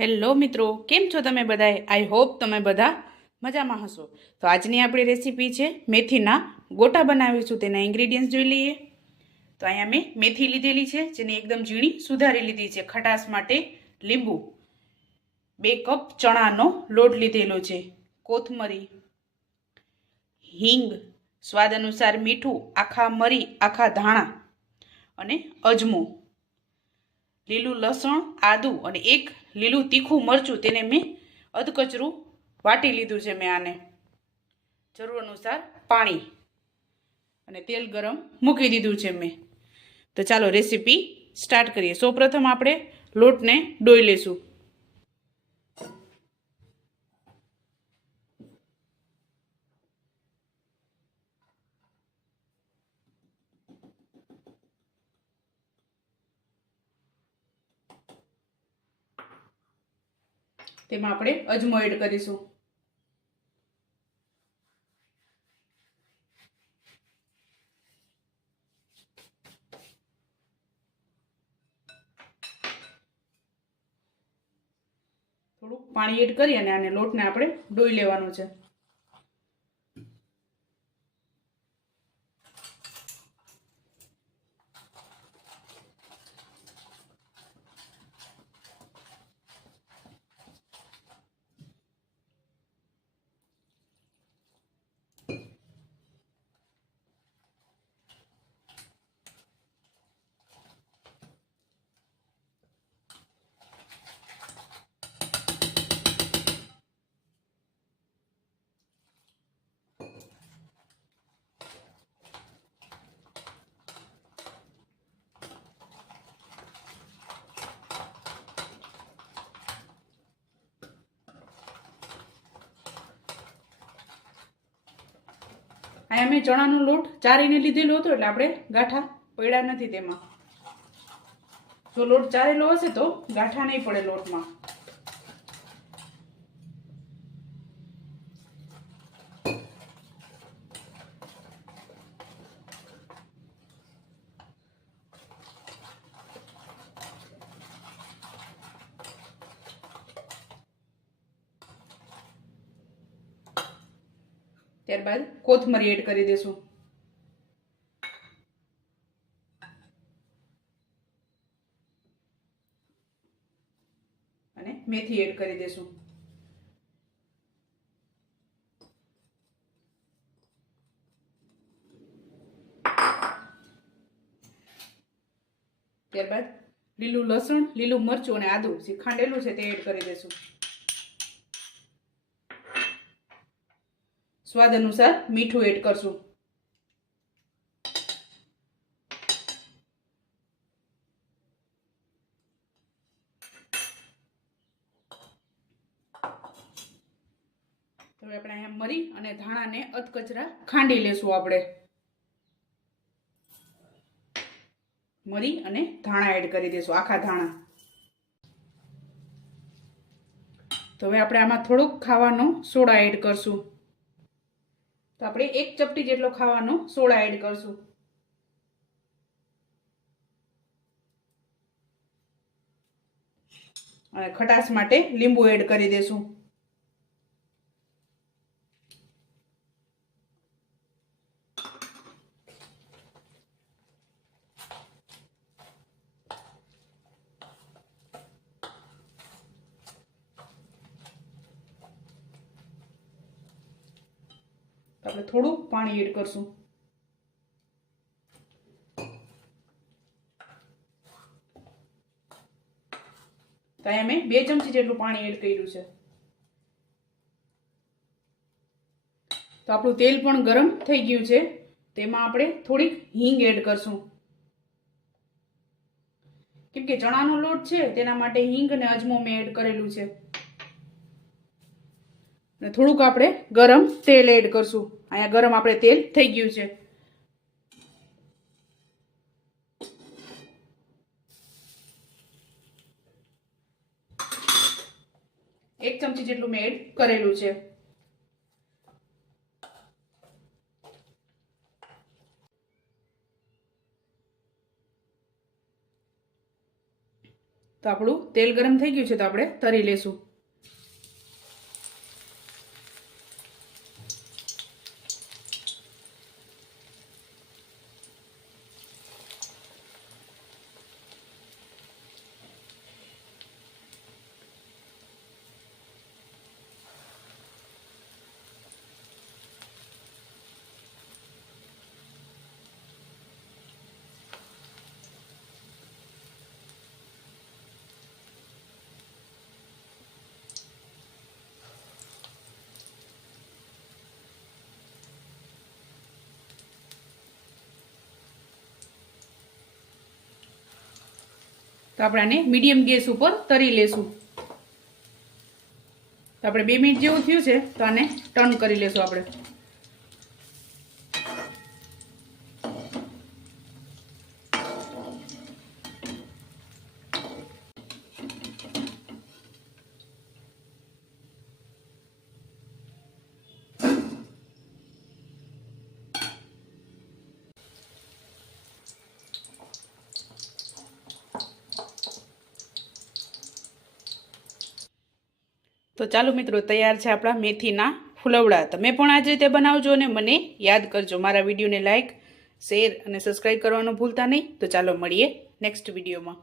Hello મિત્રો, કેમ છો તમે બધાએ? આઈ હોપ તમે બધા મજામાં હશો. તો આજની આપણી રેસીપી છે મેથીના ગોટા બનાવીશું, તેના ઇન્ગ્રીડિયન્ટ્સ જોઈ લઈએ. તો અહીંયા મેં મેથી લીધેલી છે, જેને એકદમ ઝીણી સુધારી લીધી છે, ખટાશ માટે લીંબુ. બે કપ ચણાનો લોટ લીધેલો છે, કોથમરી, હિંગ, સ્વાદ અનુસાર મીઠું, આખા મરી, આખા ધાણા અને અજમો. લીલું લસણ, આદું અને એક લીલું તીખું મરચું તેને મેં અધકચરું વાટી લીધું છે મેં આને. જરૂર અનુસાર પાણી અને તેલ ગરમ મૂકી દીધું છે મેં. તો ચાલો રેસીપી સ્ટાર્ટ કરીએ. સૌપ્રથમ આપણે લોટને ડોઈ લેશું. તેમાં આપણે અજમો એડ કરીશું. થોડુંક પાણી એડ કરી અને આને લોટને આપણે ડોઈ લેવાનો છે. અહીંયા મેં ચણાનો લોટ ચારીને લીધેલો હતો એટલે આપણે ગાંઠા પડ્યા નથી તેમાં. જો લોટ ચારેલો હશે તો ગાંઠા નહીં પડે લોટમાં. ત્યારબાદ કોથમરી એડ કરી દેશું. અને મેથી એડ કરી દેશું. ત્યારબાદ લીલું લસણ, લીલું મરચું અને આદુ જે ખાંડેલું છે તે એડ કરી દેશું. સ્વાદ અનુસાર મીઠું એડ કરશું. હવે આપણે અહીંયા મરી અને ધાણાને અધકચરા ખાંડી લેશું આપણે. મરી અને ધાણા એડ કરી દેશું, આખા ધાણા. તો હવે આપણે આમાં થોડુંક ખાવાનો સોડા એડ કરશું. તો આપણે એક ચપટી જેટલો ખાવાનો સોડા એડ કરશું. અને ખટાશ માટે લીંબુ એડ કરી દેશું. આપણે થોડું પાણી એડ કરશું. તો અહીંયા બે ચમચી જેટલું પાણી એડ કર્યું છે. તો આપણું તેલ પણ ગરમ થઈ ગયું છે. તેમાં આપણે થોડીક હિંગ એડ કરશું. કેમ કે ચણાનો લોટ છે, તેના માટે હિંગ અને અજમો મેં એડ કરેલું છે. અને થોડુંક આપણે ગરમ તેલ એડ કરશું. અહીંયા ગરમ આપણે તેલ થઈ ગયું છે. એક ચમચી જેટલું મેં એડ કરેલું છે. તો આપણું તેલ ગરમ થઈ ગયું છે તો આપણે તરી લેશું. તો આપણે આને મીડિયમ ગેસ ઉપર તરી લેશું. તો આપણે બે મિનિટ જેવું થયું છે, તો આને ટર્ન કરી લેશું આપણે. તો ચાલો મિત્રો, તૈયાર છે આપણા મેથીના ફુલવડા. તમે પણ આ જ રીતે બનાવજો અને મને યાદ કરજો. મારા વિડીયોને લાઇક શેર અને સબસ્ક્રાઈબ કરવાનું ભૂલતા નહીં. તો ચાલો મળીએ નેક્સ્ટ વિડીયોમાં.